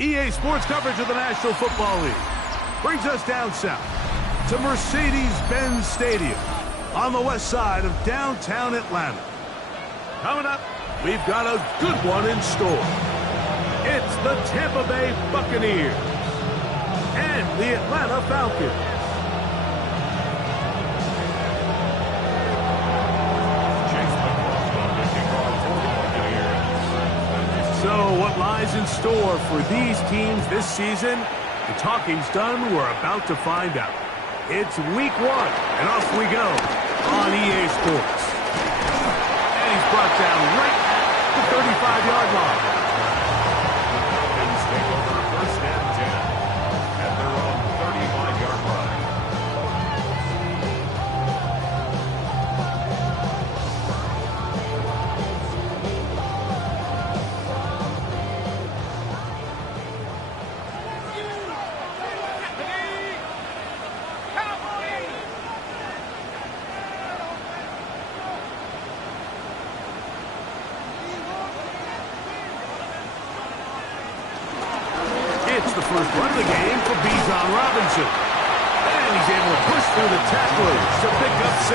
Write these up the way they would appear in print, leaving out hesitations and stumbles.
EA Sports coverage of the National Football League brings us down south to Mercedes-Benz Stadium on the west side of downtown Atlanta. Coming up, we've got a good one in store. It's the Tampa Bay Buccaneers and the Atlanta Falcons. So what lies in store for these teams this season? The talking's done. We're about to find out. It's week 1, and off we go on EA Sports. And he's brought down right at the 35-yard line. Falcons take over first and 10 at their own 35-yard line. It's the first run of the game for Bijan Robinson. And he's able to push through the tacklers to pick up 6.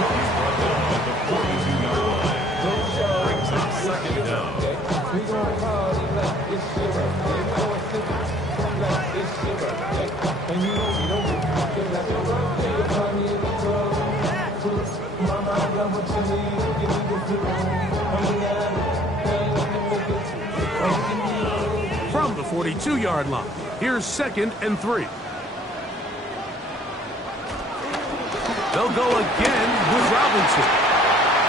He's brought down at the 42-yard line. Brings up second down. From the 42-yard line, here's 2nd and 3. They'll go again with Robinson.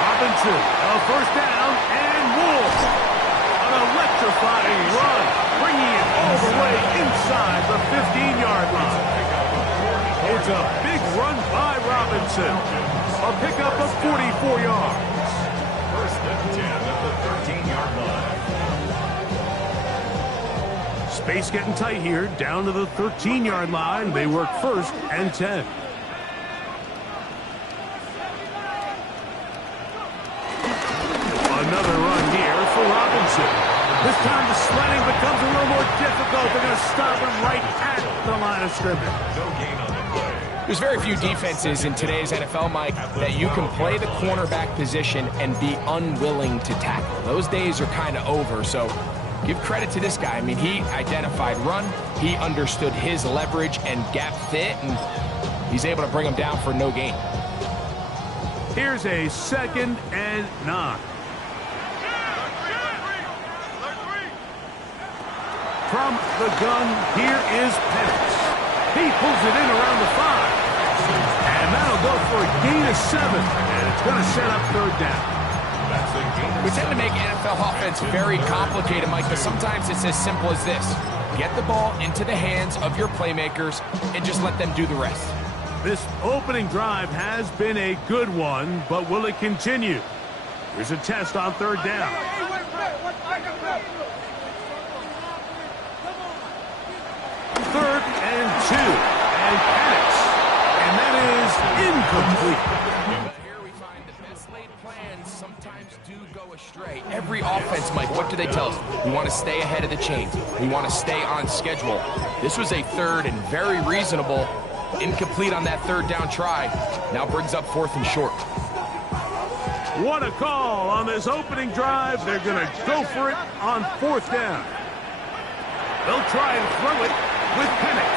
Robinson, a first down and more. An electrifying run, bringing it all the way inside the 15-yard line. It's a big run by Robinson. A pickup of 44 yards. First and 10 at the 13-yard line. Space getting tight here, down to the 13-yard line. They work 1st and 10. Another run here for Robinson. This time the sledding becomes a little more difficult. They're going to stop him right at the line of scrimmage. No gain on the play. There's very few defenses in today's NFL, Mike, that you can play the cornerback position and be unwilling to tackle. Those days are kind of over, so give credit to this guy. I mean, he identified run, he understood his leverage and gap fit, and he's able to bring him down for no gain. Here's a 2nd and 9. From the gun, here is Penix. He pulls it in around the 5. And that'll go for a gain of 7. And it's going to set up 3rd down. We tend to make NFL offense very complicated, Mike, but sometimes it's as simple as this. Get the ball into the hands of your playmakers and just let them do the rest. This opening drive has been a good one, but will it continue? Here's a test on 3rd down. 3rd and 2. And Penix. And that is incomplete. Here we find the best laid plans sometimes do go astray. Every offense, Mike, what do they tell us? We want to stay ahead of the chains. We want to stay on schedule. This was a 3rd and very reasonable. Incomplete on that 3rd down try. Now brings up 4th and short. What a call on this opening drive. They're going to go for it on 4th down. They'll try and throw it with Penix.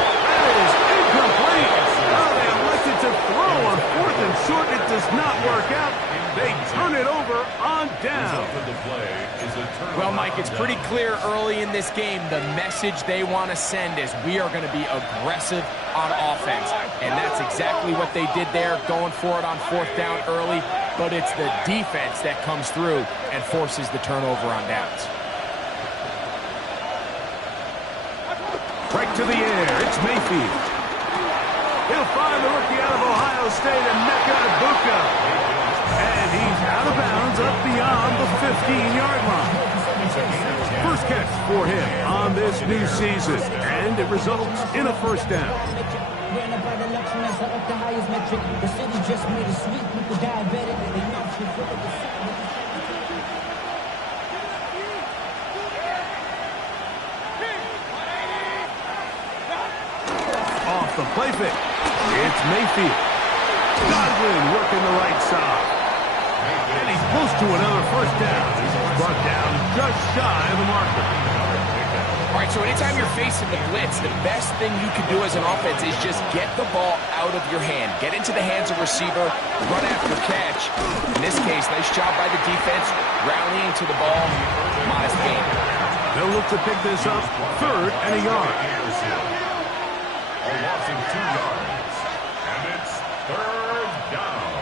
That is incomplete. Oh, they elected to throw on 4th and short. It does not work out. They turn it over on down. Well, Mike, it's pretty clear early in this game the message they want to send is we are going to be aggressive on offense. And that's exactly what they did there, going for it on 4th down early. But it's the defense that comes through and forces the turnover on downs. Right to the air, it's Mayfield. He'll find the rookie out of Ohio State, Emeka Egbuka. And he's out of bounds up beyond the 15-yard line. First catch for him on this new season, and it results in a 1st down. off the play fake. It's Mayfield. Godwin working the right side. And he's close to another first down. He's brought down just shy of the marker. All right, so anytime you're facing the blitz, the best thing you can do as an offense is just get the ball out of your hand. Get into the hands of receiver, run after catch. In this case, nice job by the defense, rallying to the ball. Modest gain. They'll look to pick this up, 3rd and a yard. A loss of 2 yards. And it's 3rd down.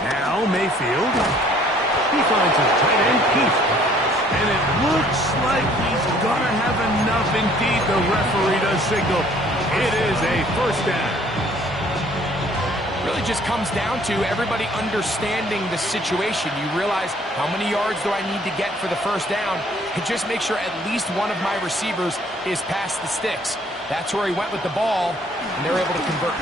Now Mayfield. He finds his tight end, Keith. And it looks like he's going to have enough. Indeed, the referee does signal. It is a first down. Really just comes down to everybody understanding the situation. You realize how many yards do I need to get for the first down, and just make sure at least one of my receivers is past the sticks. That's where he went with the ball, and they're able to convert.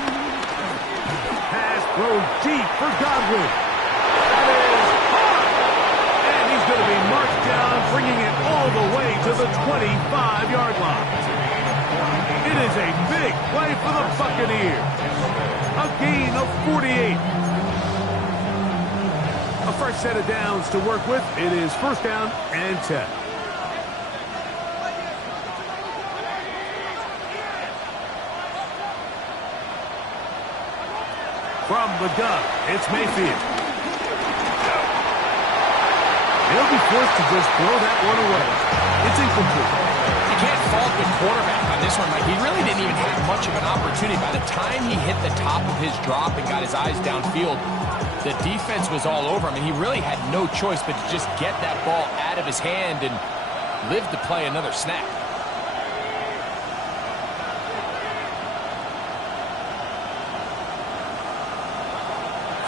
Pass thrown deep for Godwin. That is hard. And he's going to be marked down, bringing it all the way to the 25-yard line. It is a big play for the Buccaneers. A gain of 48. A fresh set of downs to work with. It is first down and 10. From the gun, it's Mayfield. He'll be forced to just throw that one away. It's incomplete. You can't fault the quarterback on this one, Mike. He really didn't even have much of an opportunity. By the time he hit the top of his drop and got his eyes downfield, the defense was all over him, and he really had no choice but to just get that ball out of his hand and live to play another snap.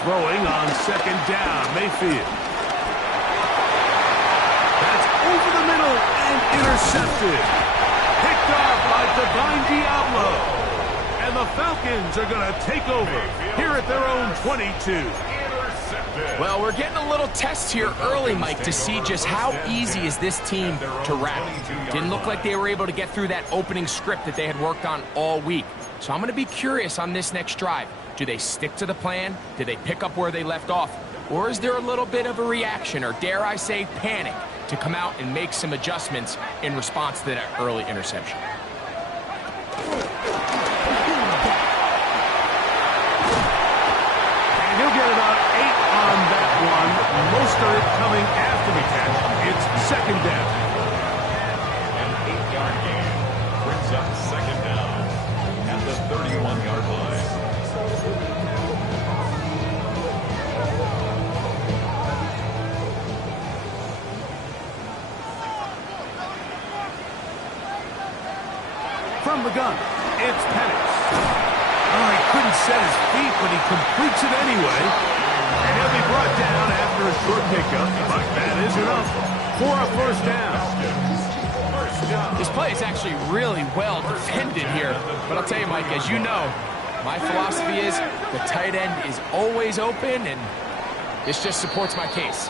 Throwing on 2nd down, Mayfield. That's over the middle and intercepted. Picked off by Divine Diablo. And the Falcons are going to take over here at their own 22. Well, we're getting a little test here early, Mike, to see just how easy is this team to rattle. Didn't look like they were able to get through that opening script that they had worked on all week. So I'm going to be curious on this next drive. Do they stick to the plan? Do they pick up where they left off? Or is there a little bit of a reaction, or dare I say panic, to come out and make some adjustments in response to that early interception? And he'll get about 8 on that one. Most of it coming after the catch. It's 2nd down. An 8-yard gain brings up 2nd down at the 31-yard line. From the gun, it's Penix. Oh, he couldn't set his feet, but he completes it anyway. And he'll be brought down after a short pickup, but that is enough for a first down. This play is actually really well defended here. But I'll tell you, Mike, as you know, my philosophy is the tight end is always open, and this just supports my case.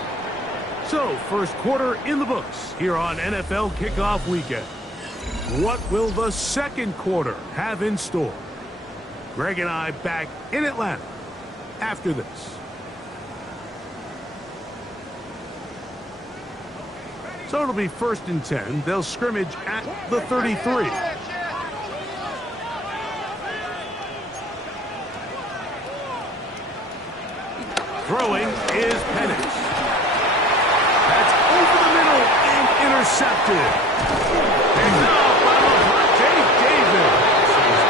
So, first quarter in the books here on NFL Kickoff Weekend. What will the second quarter have in store? Greg and I back in Atlanta after this. So it'll be 1st and 10. They'll scrimmage at the 33. Throwing is Penix. That's over the middle and intercepted. Picked up by Lavonte David.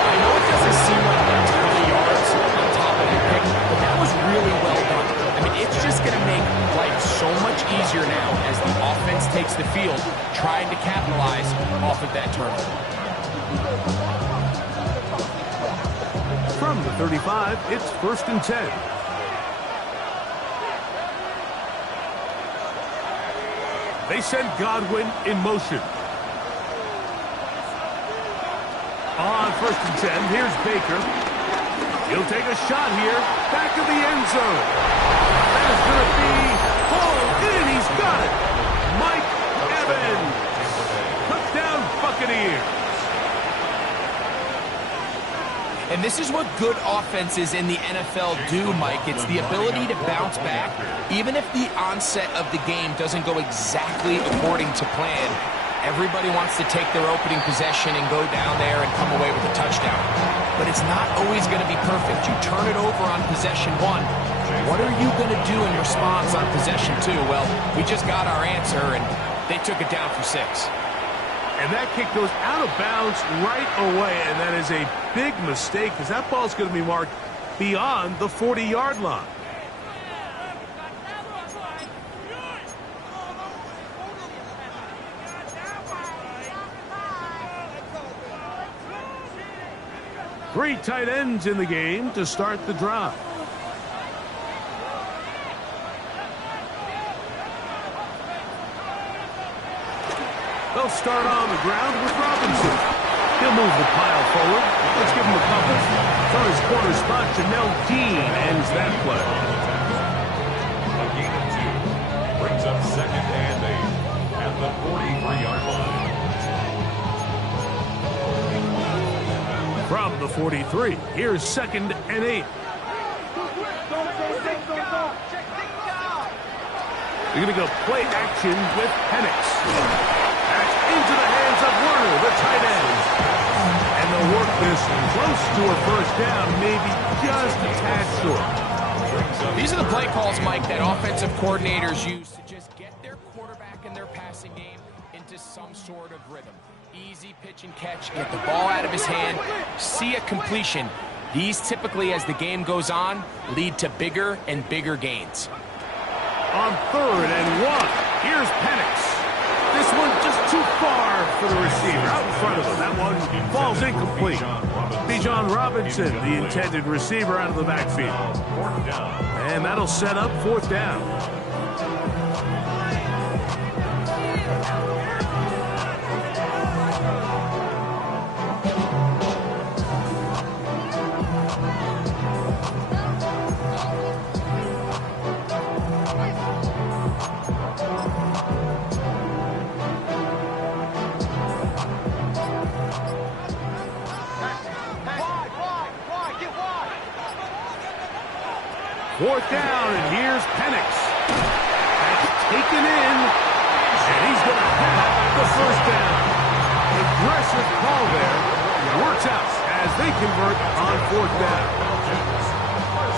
I know it doesn't seem like that's 20 yards on top of the pick, but that was really well done. I mean, it's just going to make life so much easier now as the offense takes the field, trying to capitalize off of that turnover. From the 35, it's 1st and 10. They send Godwin in motion. On 1st and 10, here's Baker. He'll take a shot here, back of the end zone. That is going to be hauled in. He's got it. Mike Evans. Suckaneers. And this is what good offenses in the NFL do, Mike. It's the ability to bounce back, even if the onset of the game doesn't go exactly according to plan. Everybody wants to take their opening possession and go down there and come away with a touchdown. But it's not always going to be perfect. You turn it over on possession one. What are you going to do in response on possession two? Well, we just got our answer, and they took it down for 6. And that kick goes out of bounds right away, and that is a big mistake because that ball's going to be marked beyond the 40-yard line. Three tight ends in the game to start the drive. They'll start on the ground with Robinson. He'll move the pile forward. Let's give him a couple. From his corner spot, Janelle Dean ends that play. A gain of 2 brings up 2nd and 8 at the 43-yard line. From the 43, here's 2nd and 8. They're going to go play action with Penix. Into the hands of Werner, the tight end. And they'll work this close to a first down, maybe just a tad short. These are the play calls, Mike, that offensive coordinators use to just get their quarterback and their passing game into some sort of rhythm. Easy pitch and catch, get the ball out of his hand, see a completion. These typically, as the game goes on, lead to bigger and bigger gains. On 3rd and 1, here's Penix. This one just too far for the receiver. Out in front of him. That one falls incomplete. Bijan Robinson, the intended receiver, out of the backfield. And that'll set up 4th down. Fourth down, and here's Penix. That's taken in, and he's going to have the first down. Aggressive call there. Works out as they convert on 4th down.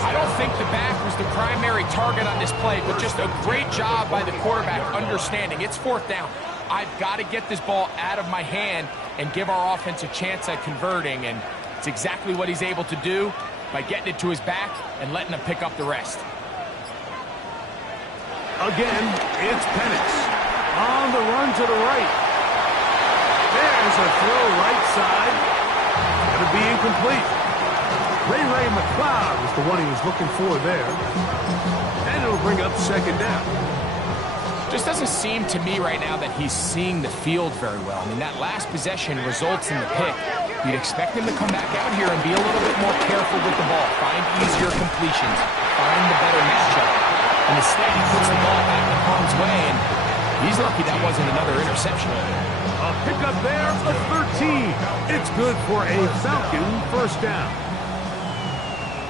I don't think the back was the primary target on this play, but just a great job by the quarterback understanding it's 4th down. I've got to get this ball out of my hand and give our offense a chance at converting, and it's exactly what he's able to do by getting it to his back and letting him pick up the rest. Again, it's Penix. On the run to the right. There's a throw right side. Going to be incomplete. Ray McLeod was the one he was looking for there. And it'll bring up 2nd down. Just doesn't seem to me right now that he's seeing the field very well. I mean, that last possession results in the pick. You'd expect him to come back out here and be a little bit more careful with the ball, find easier completions, find the better matchup. And instead, he puts the ball back in harm's way, and he's lucky that wasn't another interception. A pickup there of 13. It's good for a Falcon first down.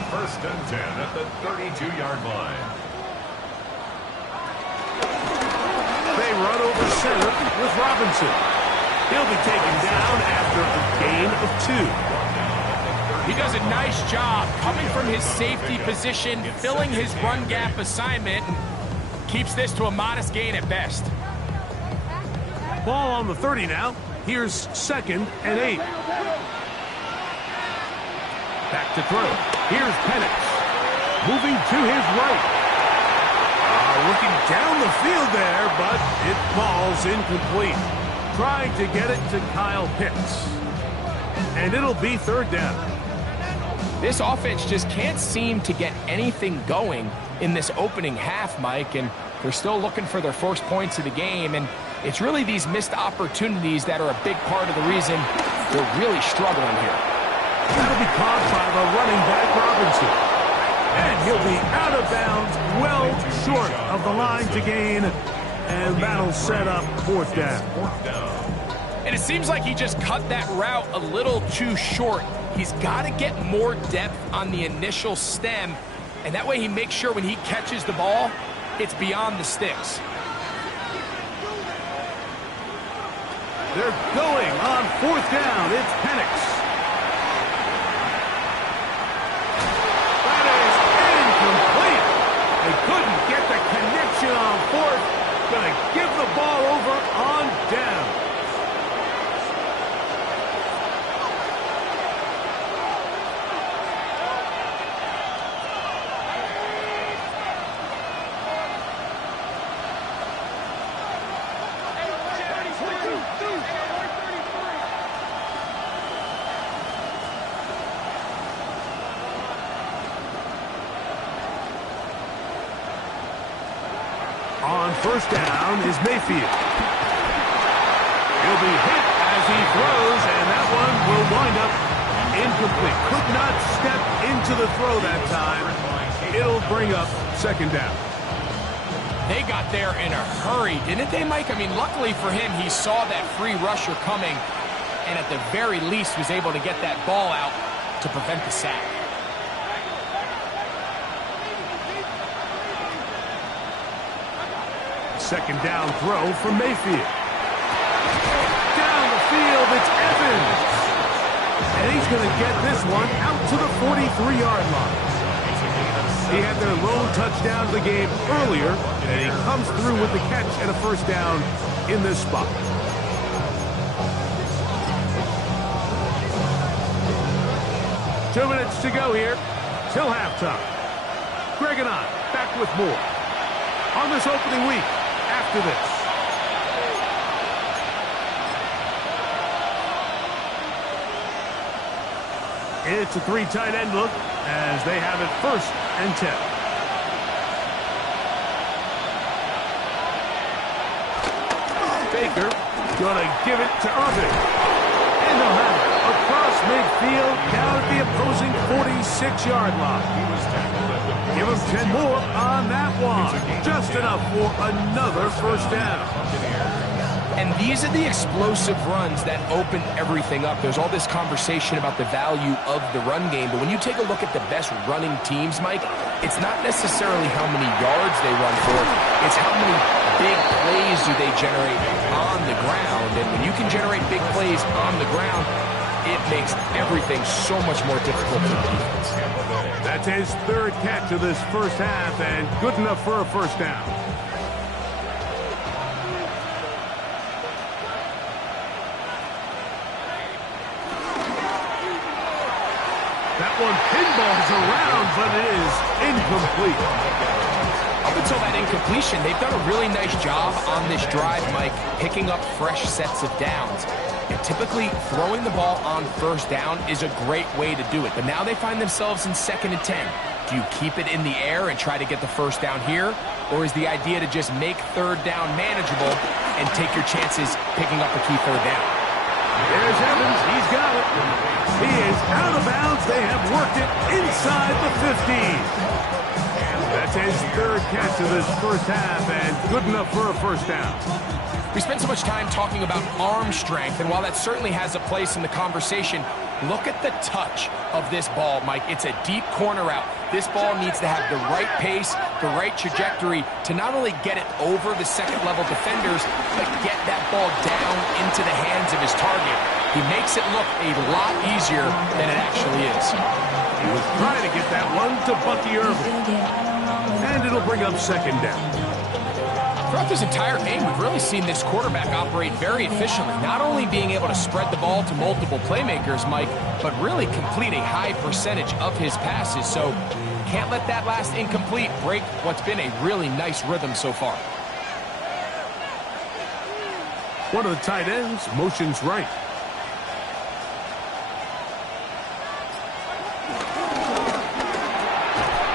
1st and 10 at the 32-yard line. They run over center with Robinson. He'll be taken down after a gain of 2. He does a nice job coming from his safety position, filling his run gap assignment, and keeps this to a modest gain at best. Ball on the 30 now. Here's 2nd and 8. Back to throw. Here's Penix. Moving to his right. Looking down the field there, but it falls incomplete. Trying to get it to Kyle Pitts. And it'll be 3rd down. This offense just can't seem to get anything going in this opening half, Mike, and they're still looking for their first points of the game, and it's really these missed opportunities that are a big part of the reason they're really struggling here. That'll be caught by the running back, Robinson. And he'll be out of bounds, well short of the line to gain, and that'll set up 4th down. And it seems like he just cut that route a little too short. He's got to get more depth on the initial stem, and that way he makes sure when he catches the ball, it's beyond the sticks. They're going on 4th down. It's Penix. That is incomplete. They couldn't get the connection on 4th. Gonna give the ball over on down. On 1st down is Mayfield. He'll be hit as he throws, and that one will wind up incomplete. Could not step into the throw that time. It'll bring up 2nd down. They got there in a hurry, didn't they, Mike? I mean, luckily for him, he saw that free rusher coming, and at the very least was able to get that ball out to prevent the sack. 2nd down throw for Mayfield. Down the field, it's Evans. And he's going to get this one out to the 43-yard line. He had their lone touchdown of the game earlier, and he comes through with the catch and a 1st down in this spot. Two minutes to go here till halftime. Greg and I back with more on this opening week after this. It's a 3 tight end look as they have it 1st and 10. Baker gonna give it to Irving. And they'll have it across midfield down at the opposing 46-yard line. Give him 10 more on that one. Just enough for another 1st down. And these are the explosive runs that open everything up. There's all this conversation about the value of the run game, but when you take a look at the best running teams, Mike, it's not necessarily how many yards they run for, it's how many big plays do they generate on the ground. And when you can generate big plays on the ground, it makes everything so much more difficult for the defense. That's his 3rd catch of this 1st half, and good enough for a 1st down. That one pinballs around, but it is incomplete. Up until that incompletion, they've done a really nice job on this drive, Mike, picking up fresh sets of downs. And typically, throwing the ball on 1st down is a great way to do it. But now they find themselves in 2nd and 10. Do you keep it in the air and try to get the 1st down here? Or is the idea to just make 3rd down manageable and take your chances picking up a key 3rd down? There's Evans. He's got it. He is out of bounds. They have worked it inside the 15. That's his 3rd catch of this 1st half, and good enough for a 1st down. We spent so much time talking about arm strength, and while that certainly has a place in the conversation, look at the touch of this ball, Mike. It's a deep corner route. This ball needs to have the right pace, the right trajectory to not only get it over the 2nd-level defenders, but get that ball down into the hands of his target. He makes it look a lot easier than it actually is. He was trying to get that one to Bucky Irving. And it'll bring up 2nd down. Throughout this entire game, we've really seen this quarterback operate very efficiently, not only being able to spread the ball to multiple playmakers, Mike, but really complete a high percentage of his passes. So can't let that last incomplete break what's been a really nice rhythm so far. One of the tight ends motions right.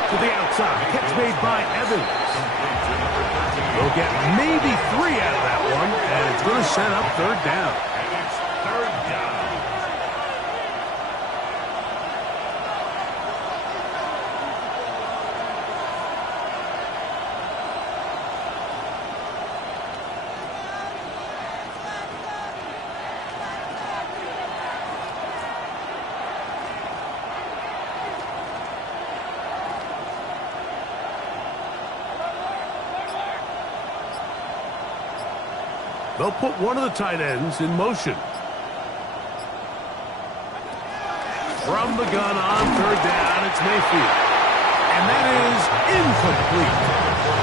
To the outside, catch made by Evans. We'll get maybe 3 out of that one, and it's going to set up 3rd down. And it's 3rd down. They'll put one of the tight ends in motion. From the gun on third down, it's Mayfield. And that is incomplete.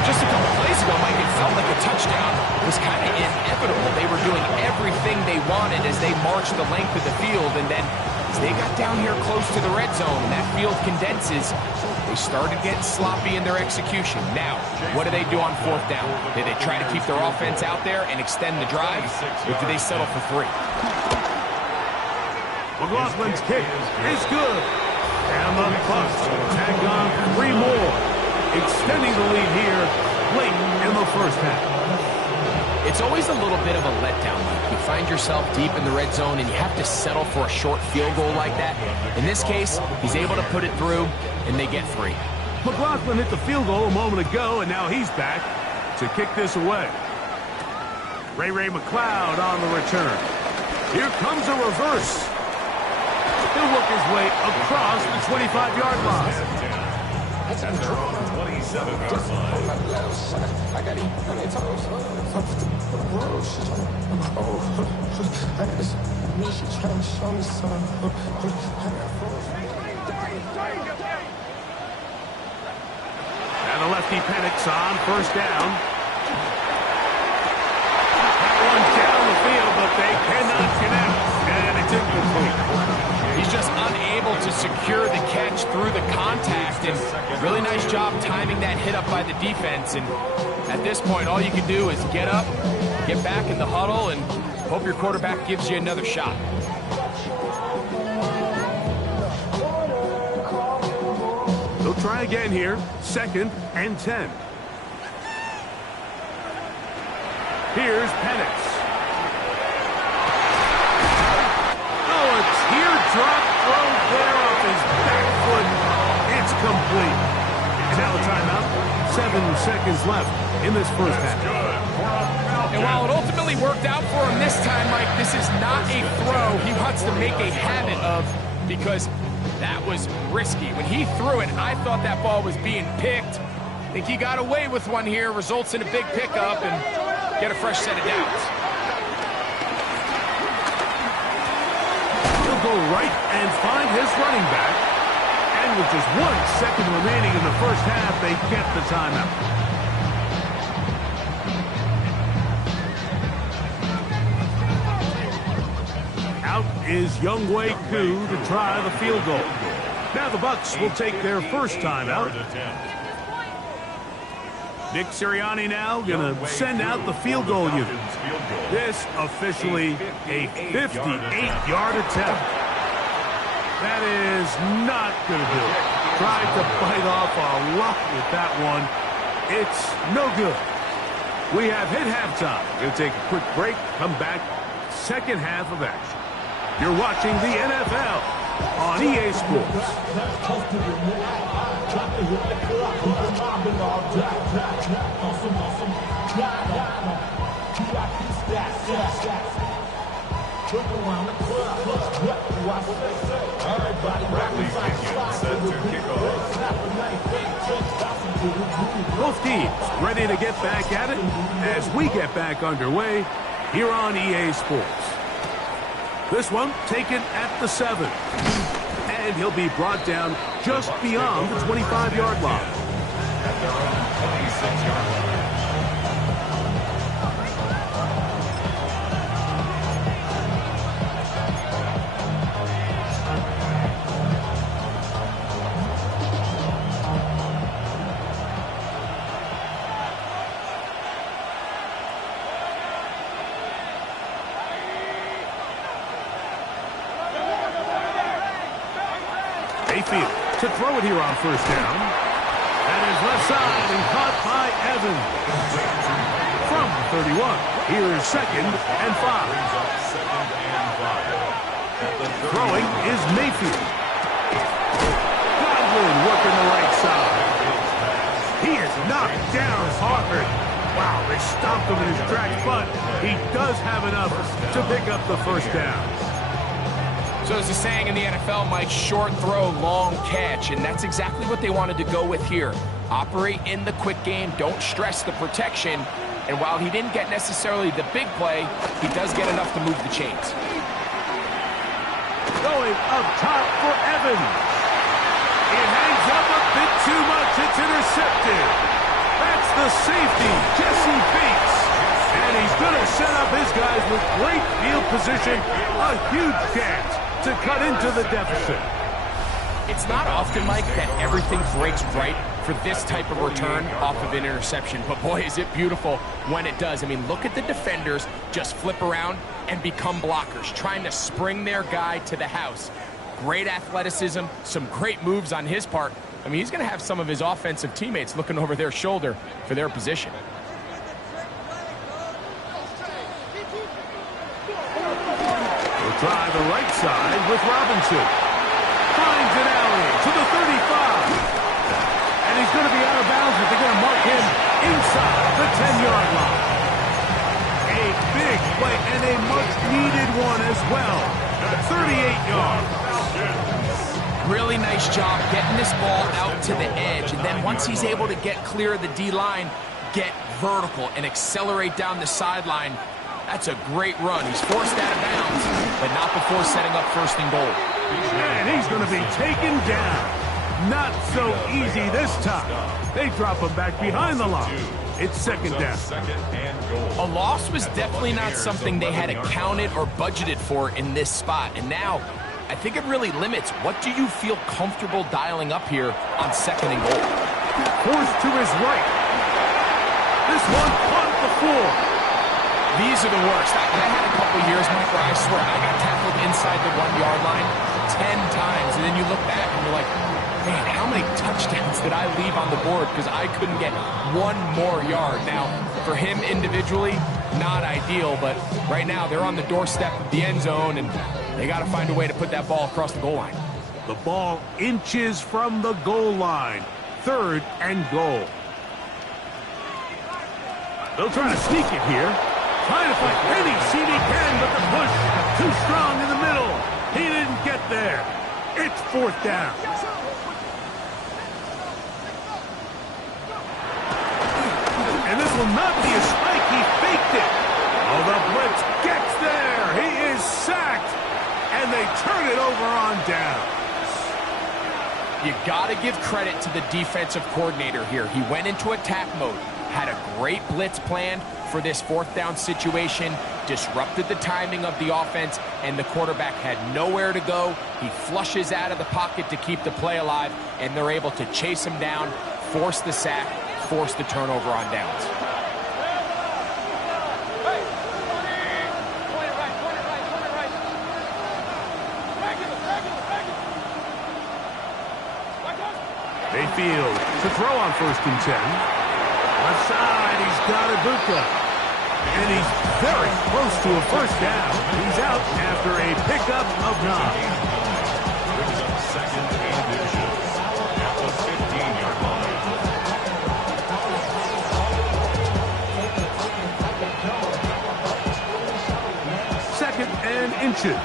Just a couple plays ago, Mike, it felt like a touchdown was kind of inevitable. They were doing everything they wanted as they marched the length of the field, and then as they got down here close to the red zone and that field condenses, they started getting sloppy in their execution. Now, what do they do on fourth down? Do they try to keep their offense out there and extend the drive, or do they settle for 3? McLaughlin's kick is good. And the Bucs tag on 3 more, extending the lead here late in the first half. It's always a little bit of a letdown, Mike. You find yourself deep in the red zone and you have to settle for a short field goal like that. In this case, he's able to put it through, and they get 3. McLaughlin hit the field goal a moment ago, and now he's back to kick this away. Ray McLeod on the return. Here comes a reverse. He'll work his way across the 25-yard line. And they're on the 27-yard line. And the lefty panics on first down. That one down the field, but they cannot connect. And it's incomplete. He's just unable to secure the catch through the contact, and really nice job timing that hit up by the defense. And at this point, all you can do is get up, get back in the huddle, and hope your quarterback gives you another shot. They'll try again here, 2nd and 10. Here's Penix. Teardrop throw there off his back foot. It's complete. And now a timeout. 7 seconds left in this first half. And while it ultimately worked out for him this time, Mike, this is not a throw he wants to make a habit of, because that was risky. When he threw it, I thought that ball was being picked. I think he got away with one here, results in a big pickup, and get a fresh set of downs. Go right and find his running back. And with just 1 second remaining in the first half, they get the timeout. Out is Younghoe Koo to try the field goal. Now the Bucs will take their first timeout. Nick Sirianni now going to send out the field goal unit. This officially a 58-yard attempt. That is not going to do it. Tried to bite off a lot with that one. It's no good. We have hit halftime. We'll take a quick break, come back, second half of action. You're watching the NFL on EA Sports. Both teams ready to get back at it as we get back underway here on EA Sports. This one taken at the 7. And he'll be brought down just beyond the 25-yard line. At their own 26-yard line. Mayfield to throw it here on first down. That is left side and caught by Evans. From 31, here's 2nd and 5. Throwing is Mayfield. Godwin working the right side. He is knocked down hard. Wow, they stopped him in his tracks, but he does have enough to pick up the first down. So there's a saying in the NFL, Mike, short throw, long catch, and that's exactly what they wanted to go with here. Operate in the quick game, don't stress the protection, And while he didn't get necessarily the big play, he does get enough to move the chains. Going up top for Evans. It hangs up a bit too much. It's intercepted. That's the safety, Jesse Bates. And he's going to set up his guys with great field position. A huge chance to cut into the deficit. It's not often, Mike, that everything breaks right for this type of return off of an interception. But boy, is it beautiful when it does. I mean, look at the defenders just flip around and become blockers, trying to spring their guy to the house. Great athleticism, some great moves on his part. I mean, he's going to have some of his offensive teammates looking over their shoulder for their position. We'll try the right side with Robinson. Finds an alley to the 35. And he's going to be out of bounds, but they're going to mark him inside the 10-yard line. A big play and a much-needed one as well. 38 yards. Really nice job getting this ball out to the edge. And then once he's able to get clear of the D-line, get vertical and accelerate down the sideline, that's a great run. He's forced out of bounds, but not before setting up first and goal. And he's going to be taken down. Not so easy this time. They drop him back behind the line. It's second down. A loss was definitely not something they had accounted or budgeted for in this spot. And now, I think it really limits what do you feel comfortable dialing up here on second and goal. Forced to his right. This one caught the floor. These are the worst. I had a couple years, Mike, where I swear I got tackled inside the 1-yard line 10 times. And then you look back and you're like, man, how many touchdowns did I leave on the board because I couldn't get one more yard? Now, for him individually, not ideal, but right now they're on the doorstep of the end zone, and they got to find a way to put that ball across the goal line. The ball inches from the goal line. Third and goal. They'll try to sneak it here. Trying to find any seat he can, but the push too strong in the middle. He didn't get there. It's fourth down. And this will not be a spike. He faked it. Oh, the blitz gets there. He is sacked. And they turn it over on down. You got to give credit to the defensive coordinator here. He went into attack mode, had a great blitz plan for this fourth down situation, disrupted the timing of the offense, and the quarterback had nowhere to go. He flushes out of the pocket to keep the play alive, and they're able to chase him down, force the sack, force the turnover on downs. Mayfield to throw on first and 10. Left side, he's got Ibuka. And he's very close to a first down. He's out after a pickup of 9. Brings up second and inches at the 15-yard line. Second and inches.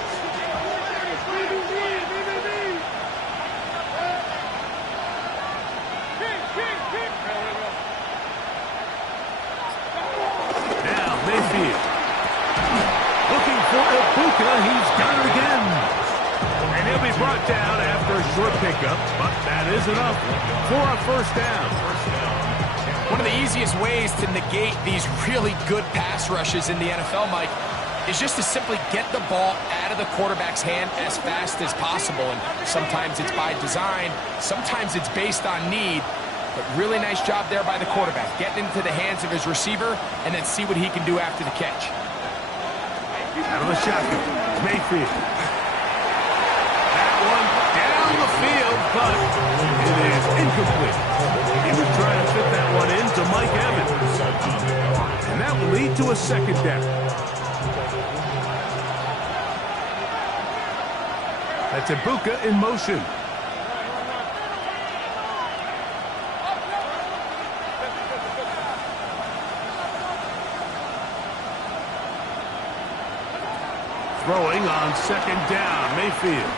He's got it again. And he'll be brought down after a short pickup, but that is enough for a first down. One of the easiest ways to negate these really good pass rushes in the NFL, Mike, is just to simply get the ball out of the quarterback's hand as fast as possible. And sometimes it's by design, sometimes it's based on need. But really nice job there by the quarterback, getting into the hands of his receiver and then see what he can do after the catch. Out of the shotgun, Mayfield. That one down the field, but it is incomplete. He was trying to fit that one into Mike Evans. And that will lead to a second down. That's Ibuka in motion. Throwing on second down, Mayfield.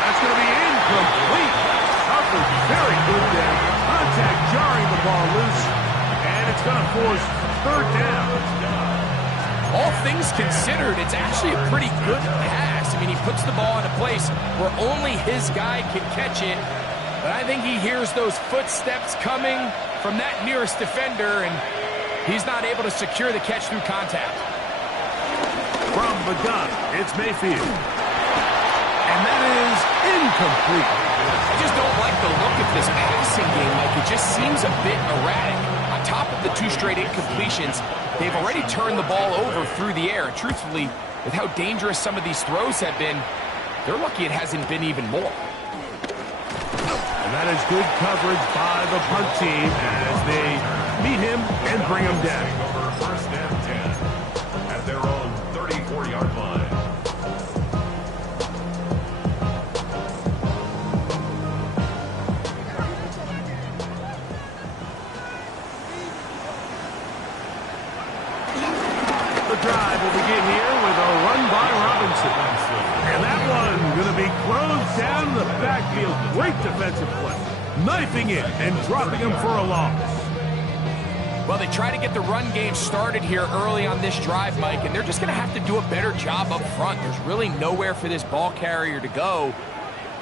That's going to be incomplete. Covered very good there. Contact jarring the ball loose. And And it's going to force third down. All things considered, it's actually a pretty good pass. I mean, he puts the ball in a place where only his guy can catch it. But I think he hears those footsteps coming from that nearest defender, and he's not able to secure the catch through contact. From the gun, it's Mayfield. And that is incomplete. I just don't like the look of this passing game. Like, it just seems a bit erratic. On top of the 2 straight incompletions, they've already turned the ball over through the air. And truthfully, with how dangerous some of these throws have been, they're lucky it hasn't been even more. And that is good coverage by the punt team as they meet him and bring him down. Over first and 10 at their own 34-yard line. The drive will begin here with a run by Robinson. And that one going to be closed down in the backfield. Great defensive play. Knifing it and dropping him for a loss. Well, they try to get the run game started here early on this drive, Mike, and they're just going to have to do a better job up front. There's really nowhere for this ball carrier to go.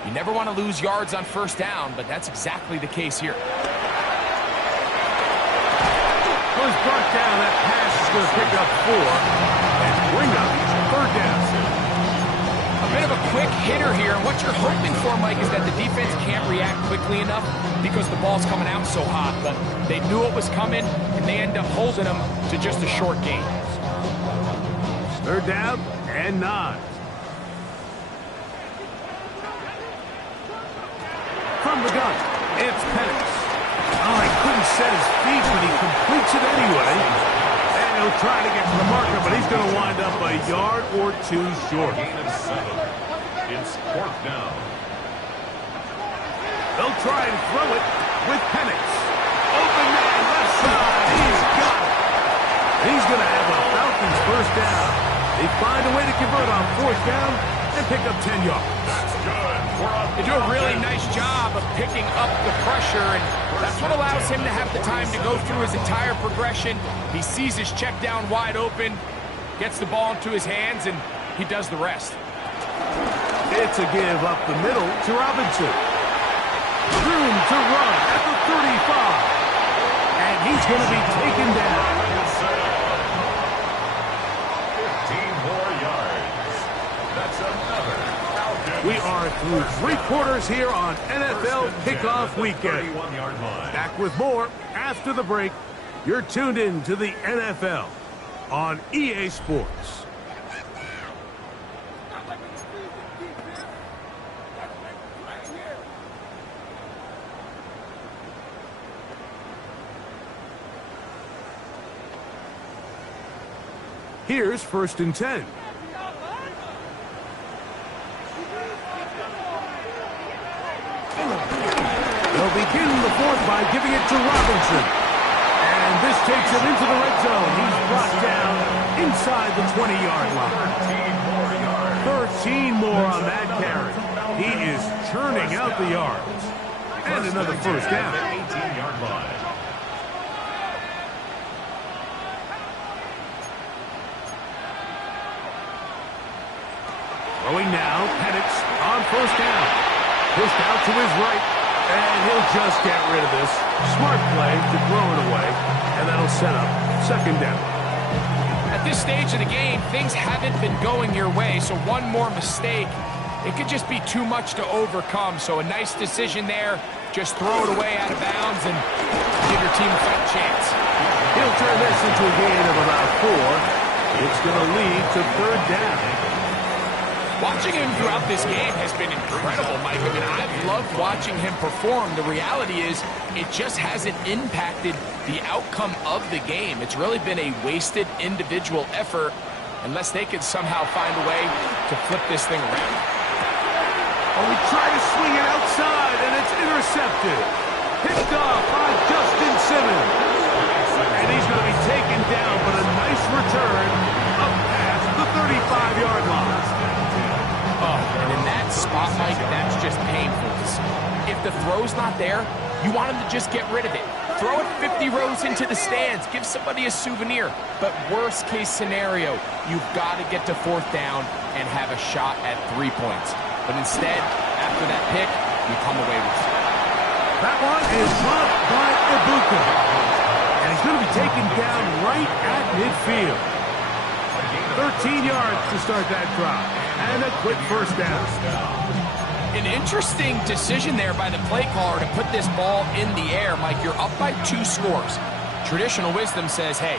You never want to lose yards on first down, but that's exactly the case here. Was brought down. That pass is going to pick up 4 and bring up third down. A bit of a quick hitter here. What you're hoping for, Mike, is that the defense can't react quickly enough because the ball's coming out so hot. But they knew it was coming, and they end up holding them to just a short gain. Third down and 9. From the gun, it's Penix. Oh, he couldn't set his feet, but he completes it anyway. And he'll try to get to the marker, but he's going to wind up a yard or 2 short. Gain of 7. It's 4th down. They'll try and throw it with Penix. Open man, left side. He's got it. He's going to have a Falcons first down. They find a way to convert on 4th down and pick up 10 yards. That's good. They do a really nice job of picking up the pressure, and that's what allows him to have the time to go through his entire progression. He sees his check down wide open, gets the ball into his hands, and he does the rest. It's a give up the middle to Robinson. Room to run at the 35. And he's going to be taken down. 15 more yards. That's another Falcons. We are through 3 quarters here on NFL Kickoff Weekend. 31-yard line. Back with more after the break. You're tuned in to the NFL on EA Sports. Here's 1st and 10. They'll begin the 4th by giving it to Robinson. And this takes him into the red zone. He's brought down inside the 20-yard line. 13 more on that carry. He is churning out the yards. And another first down. 18-yard line. Throwing now, Penix on 1st down. Pushed out to his right, and he'll just get rid of this. Smart play to throw it away, and that'll set up 2nd down. At this stage of the game, things haven't been going your way, so one more mistake, it could just be too much to overcome. So a nice decision there. Just throw it away out of bounds and give your team a fighting chance. He'll turn this into a gain of about 4. It's going to lead to 3rd down. Watching him throughout this game has been incredible, Mike. I mean, I've loved watching him perform. The reality is it just hasn't impacted the outcome of the game. It's really been a wasted individual effort unless they could somehow find a way to flip this thing around. Oh, we try to swing it outside, and it's intercepted. Picked off by Justin Simmons. And he's going to be taken down, but a nice return up past the 35-yard line. Oh, and in that spot, Mike, that's just painful. If the throw's not there, You want him to just get rid of it. Throw it 50 rows into the stands. Give somebody a souvenir. But worst case scenario, you've got to get to 4th down and have a shot at 3 points. But instead, after that pick, you come away with it. That one is dropped by Ibuka. And he's going to be taken down right at midfield. 13 yards to start that drop. And a quick first down. An interesting decision there by the play caller to put this ball in the air. Mike, you're up by 2 scores. Traditional wisdom says, hey,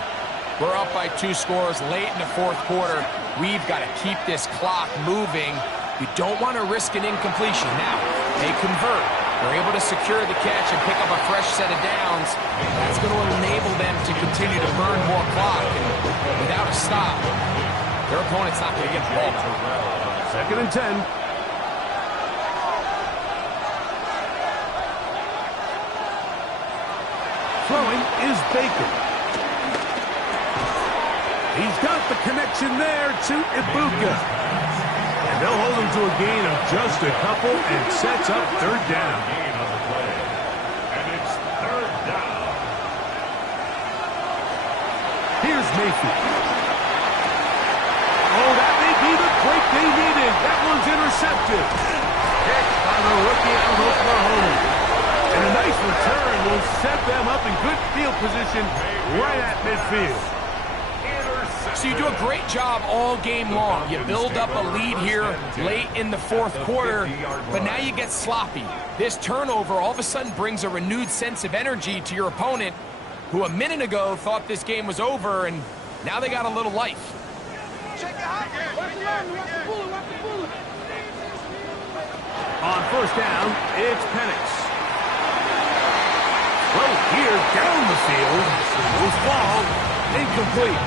we're up by 2 scores late in the 4th quarter. We've got to keep this clock moving. You don't want to risk an incompletion. Now, they convert. They're able to secure the catch and pick up a fresh set of downs. That's going to enable them to continue to burn more clock. And without a stop, their opponent's not going to get the ball back. 2nd and 10. Throwing is Baker. He's got the connection there to Ibuka. And they'll hold him to a gain of just a couple and sets up 3rd down. Gain on the play. And it's 3rd down. Here's Mayfield. Oh, that may be the break they needed. That one's intercepted. Picked by the rookie out of Oklahoma. And a nice return will set them up in good field position right at midfield. So you do a great job all game long. You build up a lead here late in the 4th quarter, but now you get sloppy. This turnover all of a sudden brings a renewed sense of energy to your opponent, who a minute ago thought this game was over, and now they got a little life. On 1st down, it's Penix. Well, here down the field, goes ball, incomplete.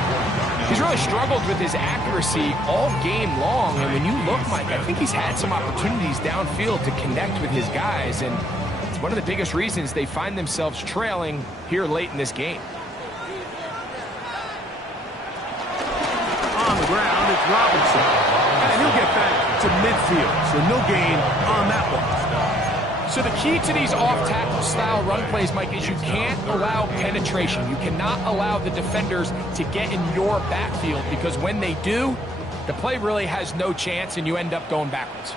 He's really struggled with his accuracy all game long, and when you look, Mike, I think he's had some opportunities downfield to connect with his guys, and it's one of the biggest reasons they find themselves trailing here late in this game. On the ground, it's Robinson, and he'll get back to midfield, so no gain on that one. So the key to these off-tackle style run plays, Mike, is you can't allow penetration. You cannot allow the defenders to get in your backfield, because when they do, the play really has no chance and you end up going backwards.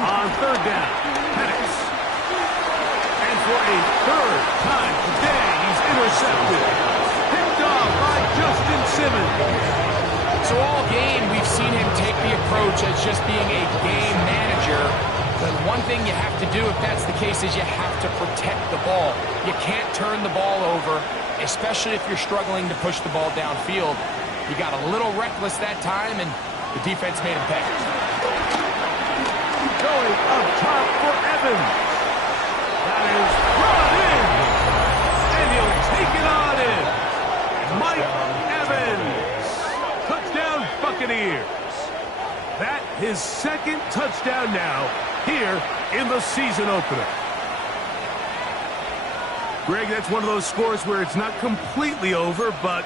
On 3rd down, Penix. And for a 3rd time today, he's intercepted. Picked off by Justin Simmons. So all game, we've seen him take the approach as just being a game manager. But one thing you have to do, if that's the case, is you have to protect the ball. You can't turn the ball over, especially if you're struggling to push the ball downfield. You got a little reckless that time, and the defense made him pay. Going up top for Evans. That is brought in. And he'll take it on in. Mike Evans. Touchdown, Buccaneers. That his 2nd touchdown now here in the season opener. Greg, that's one of those scores where it's not completely over, but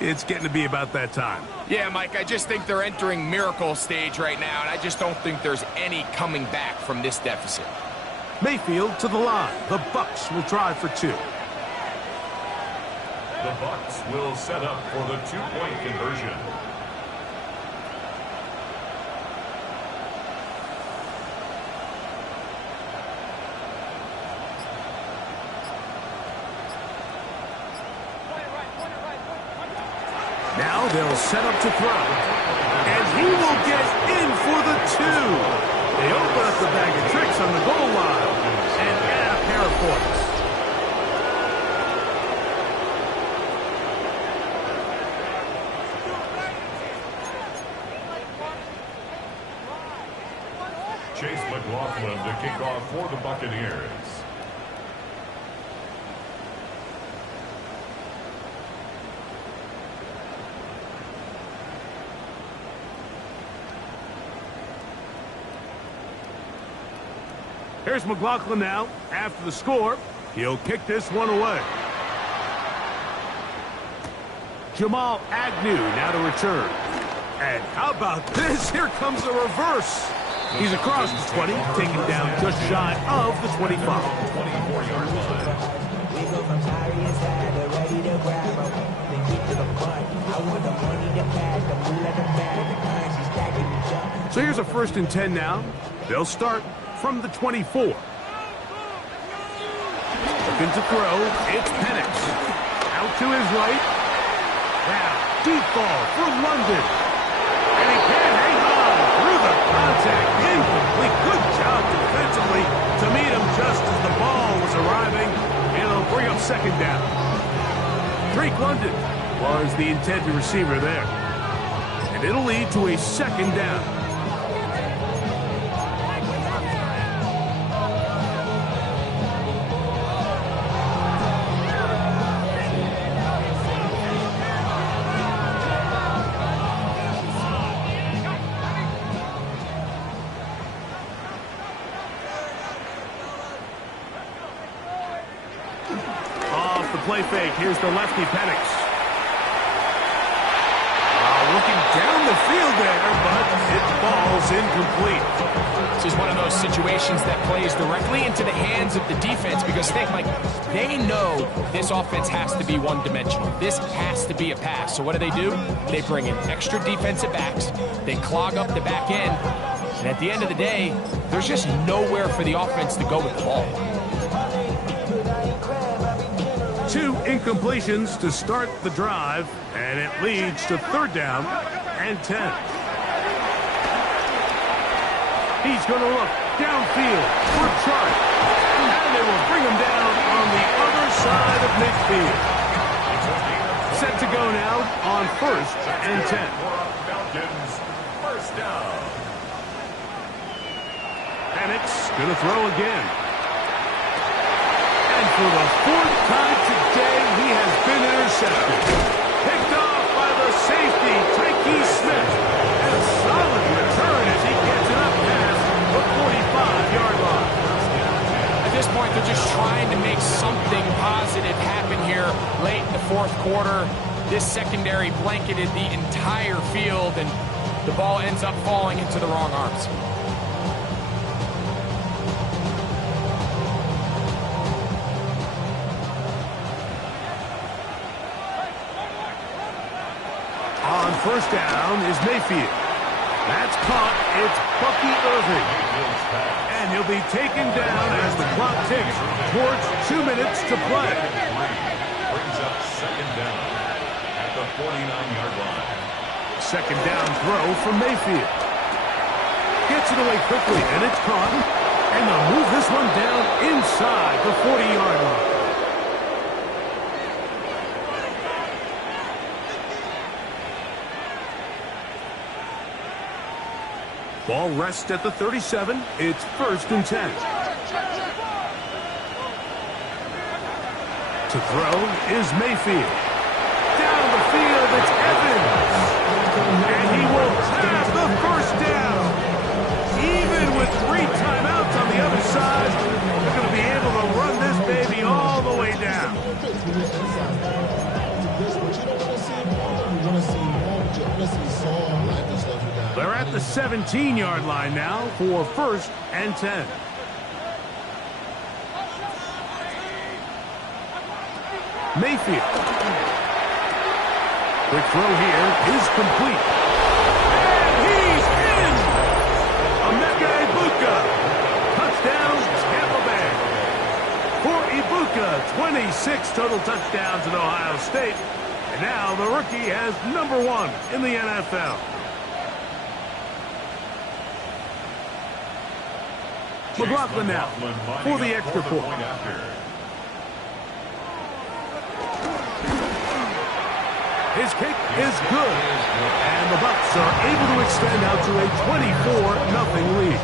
it's getting to be about that time. Yeah, Mike, I just think they're entering miracle stage right now, and I just don't think there's any coming back from this deficit. Mayfield to the line. The Bucs will try for 2. The Bucs will set up for the 2-point conversion. Now they'll set up to throw. And he will get in for the 2. They open up the bag of tricks on the goal line and add a pair of points. Chase McLaughlin to kick off for the Buccaneers. Here's McLaughlin now. After the score, he'll kick this one away. Jamal Agnew now to return. And how about this? Here comes the reverse. He's across the 20, taken down just shy of the 25. 24-yard line. We go from sorry inside to ready to grab them. Then get to the front. I want the money to pass, the moon at the bag, the currency stacking each up. So here's a 1st and 10 now. They'll start from the 24. Looking to throw, it's Penix. Out to his right. Now, deep ball for London. And he can't hang on through the contact. Incomplete. Good job defensively to meet him just as the ball was arriving. And it'll bring up 2nd down. Drake London was the intended receiver there. And it'll lead to a 2nd down. Play fake. Here's the lefty Penix. Looking down the field there, but it falls incomplete. This is one of those situations that plays directly into the hands of the defense because think like they know this offense has to be one-dimensional. This has to be a pass. So what do? They bring in extra defensive backs. They clog up the back end. And at the end of the day, there's just nowhere for the offense to go with the ball. 2 incompletions to start the drive, and it leads to 3rd down and 10. He's going to look downfield for Chark, and they will bring him down on the other side of midfield. Set to go now on 1st and 10. Falcons, 1st down. Penix going to throw again. And for the 4th time today, he has been intercepted. Picked off by the safety, Tyke Smith. And a solid return as he gets it up past the 45-yard line. At this point, they're just trying to make something positive happen here late in the 4th quarter. This secondary blanketed the entire field, and the ball ends up falling into the wrong arms. On 1st down is Mayfield. That's caught. It's Bucky Irving. And he'll be taken down as the clock ticks towards 2 minutes to play. Brings up 2nd down at the 49-yard line. 2nd down throw from Mayfield. Gets it away quickly, and it's caught. And they'll move this one down inside the 40-yard line. Ball rests at the 37. It's 1st and 10. To throw is Mayfield. Down the field, it's Evans. And he will have the 1st down. Even with 3 timeouts on the other side, they're going to be able to run this baby all the way down. They're at the 17-yard line now for 1st and 10. Mayfield. Quick throw here is complete. And he's in! Emeka Ibuka. Touchdown, Tampa Bay. For Ibuka, 26 total touchdowns in Ohio State. And now the rookie has number 1 in the NFL. McLaughlin now for the extra point. His kick is good. And the Bucs are able to extend out to a 24-0 lead.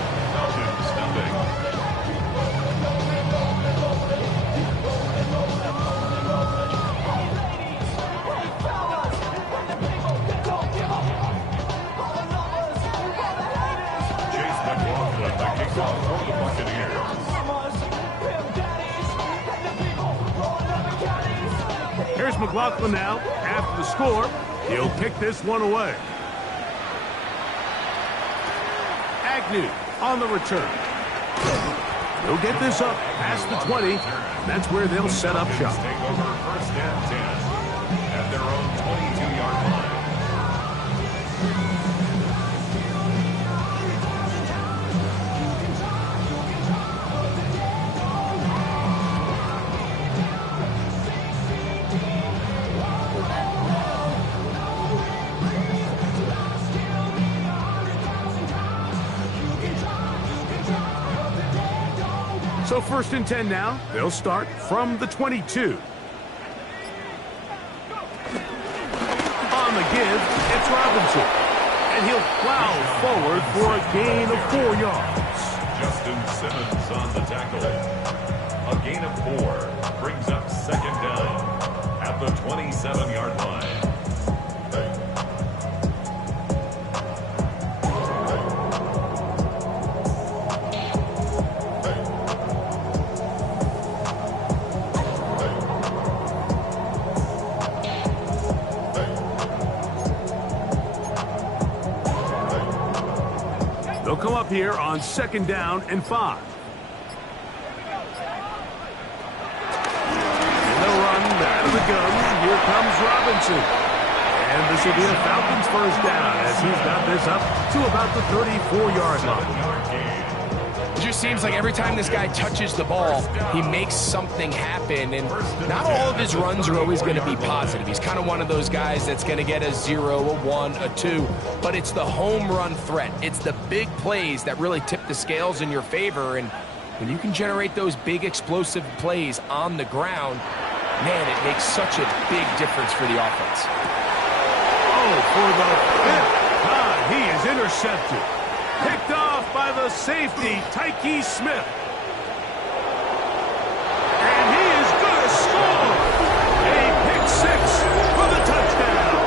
Here's McLaughlin now. After the score, he'll kick this one away. Agnew on the return. They'll get this up past the 20. That's where they'll set up shop. Take over first and 10 at their own 22-yard line. So first and 10 now. They'll start from the 22. On the give, it's Robinson. And he'll plow forward for a gain of 4 yards. Justin Simmons on the tackle. A gain of 4 brings up second down at the 27-yard line. They'll come up here on second down and 5. And they'll run out of the gun. Here comes Robinson. And this will be a Falcons first down as he's got this up to about the 34-yard line. It just seems like every time this guy touches the ball, he makes something happen. And not all of his runs are always going to be positive. He's kind of one of those guys that's going to get a 0, a 1, a 2. But it's the home run threat. It's the big plays that really tip the scales in your favor. And when you can generate those big explosive plays on the ground, man, it makes such a big difference for the offense. Oh, for the 5th time, he is intercepted. Picked off by the safety, Tyke Smith. And he is going to score. A pick 6 for the touchdown.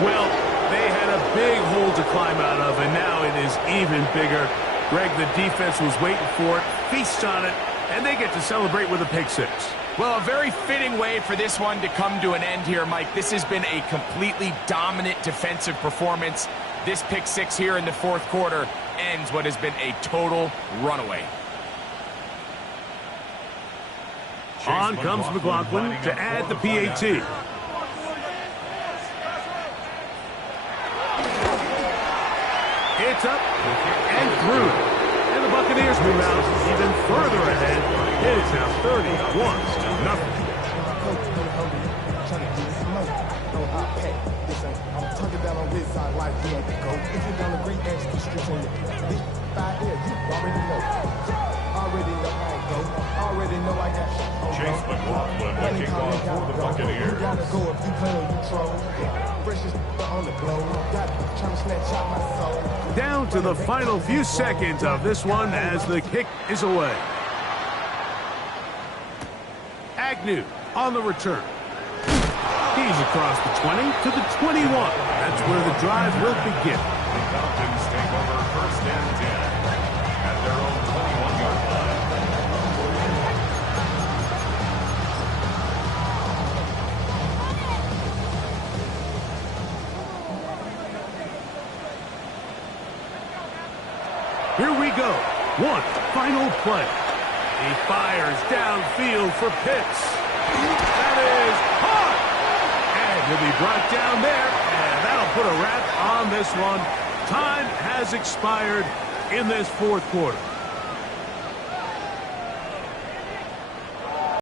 Well, they had a big hole to climb out of, and now it is even bigger. Greg, the defense was waiting for it, feasts on it, and they get to celebrate with a pick 6. Well, a very fitting way for this one to come to an end here, Mike. This has been a completely dominant defensive performance. This pick 6 here in the fourth quarter ends what has been a total runaway. On comes McLaughlin to add the PAT. It's up and through. And the Buccaneers move out even further ahead. It is now 31-0. I'm talking down on his side like he ain't the GOAT. If you're down the great extra streets on your big 5 here, you already know. Already know I ain't GOAT. Already know I got shit. Chase McLaughlin will kick off for the Buccaneers. You gotta go if you play or you troll. Freshest on the globe. Got trying to snatch out my soul. Down to the final few seconds of this one as the kick is away. Agnew on the return. He's across the 20 to the 21. That's where the drive will begin. The Falcons take over first and 10 at their own 21-yard line. Here we go. One final play. He fires downfield for Pitts. That is hard. And he'll be brought down there, and that'll put a wrap on this one. Time has expired in this fourth quarter.